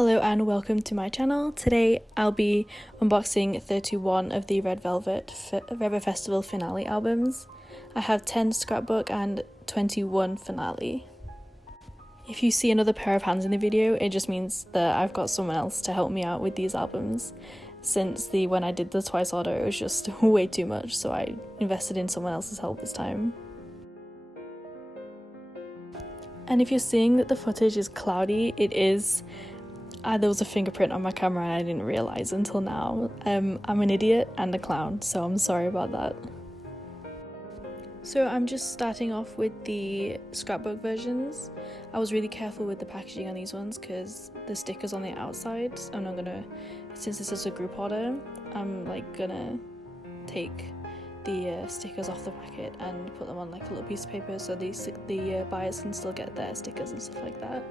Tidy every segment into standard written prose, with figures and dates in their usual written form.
Hello and welcome to my channel. Today I'll be unboxing 31 of the Red Velvet Reve Festival finale albums. I have 10 scrapbook and 21 finale. If you see another pair of hands in the video, it just means that I've got someone else to help me out with these albums. Since when I did the twice order, it was just way too much, so I invested in someone else's help this time. And if you're seeing that the footage is cloudy, it is. There was a fingerprint on my camera and I didn't realise until now. I'm an idiot and a clown, so I'm sorry about that. So I'm just starting off with the scrapbook versions. I was really careful with the packaging on these ones because the stickers on the outside, I'm not gonna, since this is a group order, I'm gonna take the stickers off the packet and put them on like a little piece of paper so the buyers can still get their stickers and stuff like that.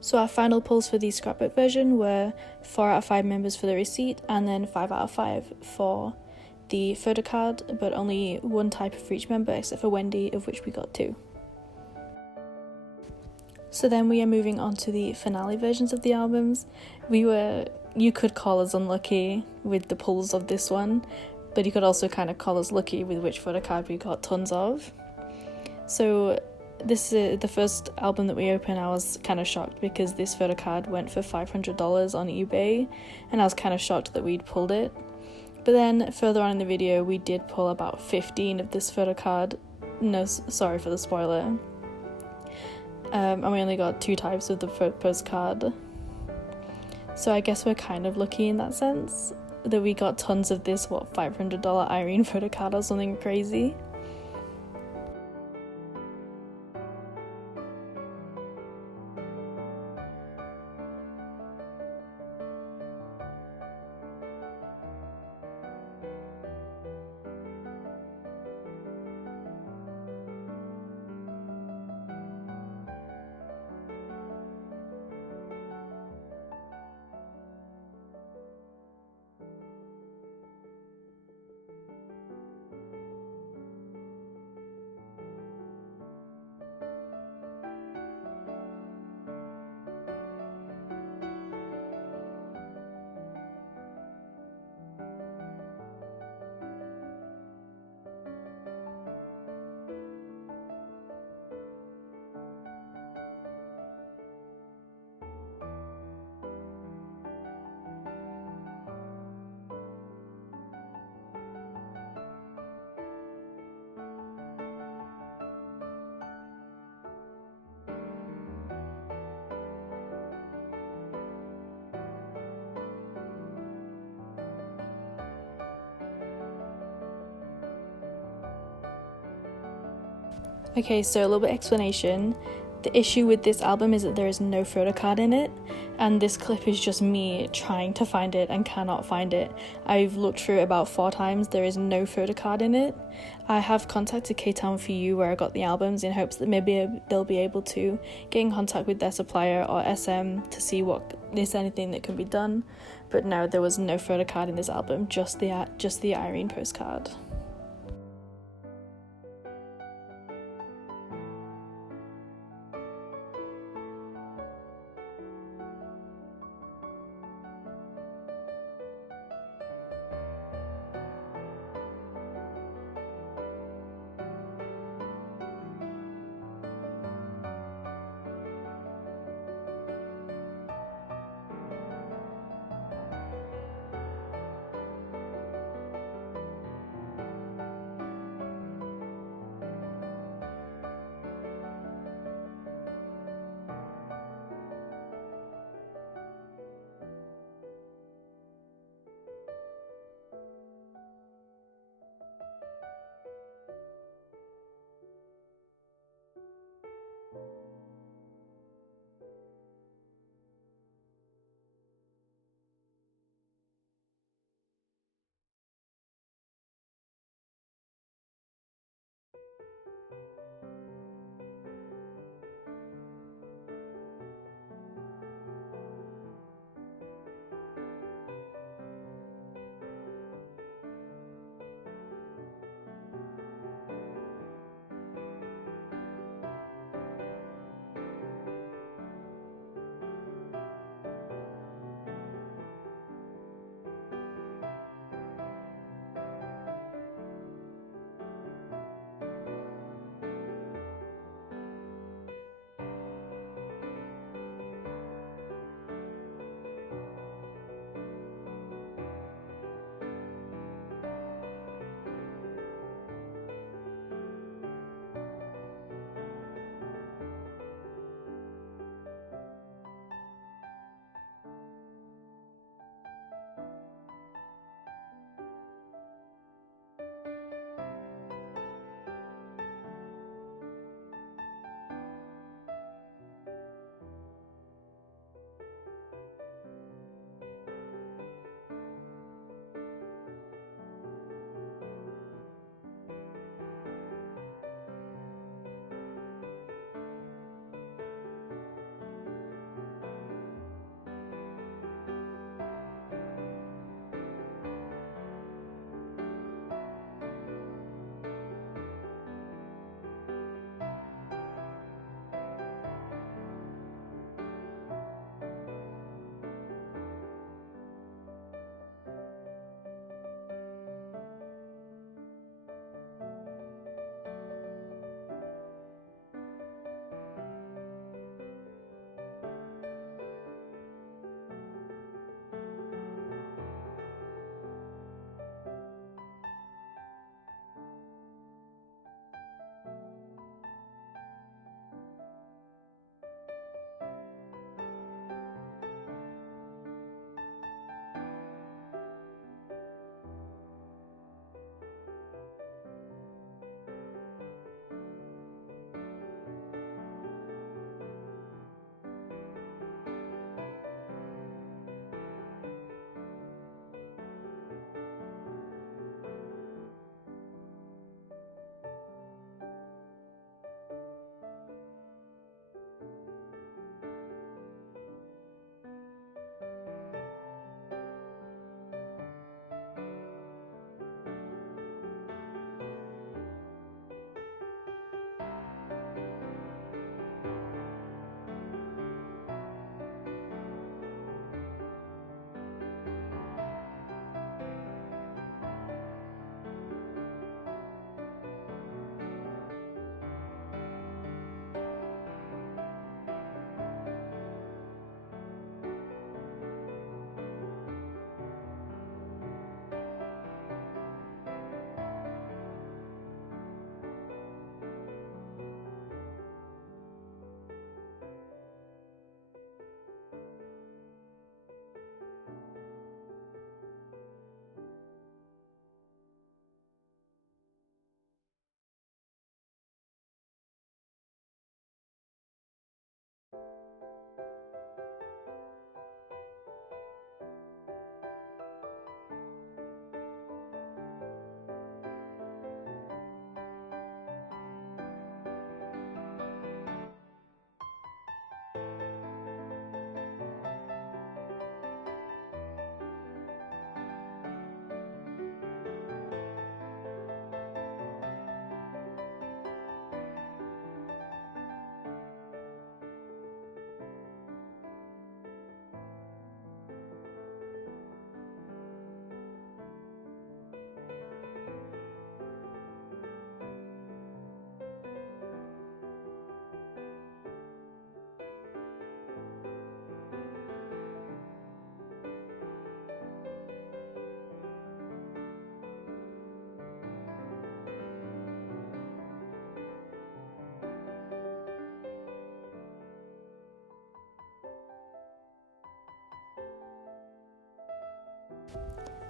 So our final pulls for the scrapbook version were 4 out of 5 members for the receipt and then 5 out of 5 for the photo card, but only one type for each member except for Wendy, of which we got 2. So then we are moving on to the finale versions of the albums. You could call us unlucky with the pulls of this one, but you could also kind of call us lucky with which photo card we got tons of. So this is the first album that we opened. I was kind of shocked because this photo card went for $500 on eBay, and I was kind of shocked that we'd pulled it. But then further on in the video, we did pull about 15 of this photo card. No, sorry for the spoiler. And we only got 2 types of the postcard. So I guess we're kind of lucky in that sense that we got tons of this, $500 Irene photo card or something crazy. Okay, so a little bit explanation. The issue with this album is that there is no photo card in it, and this clip is just me trying to find it and cannot find it. I've looked through it about 4 times, there is no photo card in it. I have contacted K-Town for You, where I got the albums, in hopes that maybe they'll be able to get in contact with their supplier or SM to see what is anything that can be done. But no, there was no photo card in this album, just the Irene postcard.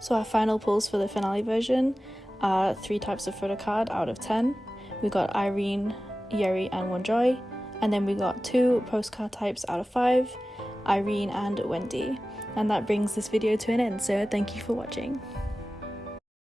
So our final pulls for the finale version are 3 types of photo card out of 10. We got Irene, Yeri and One Joy, and then we got 2 postcard types out of 5, Irene and Wendy. And that brings this video to an end, so thank you for watching.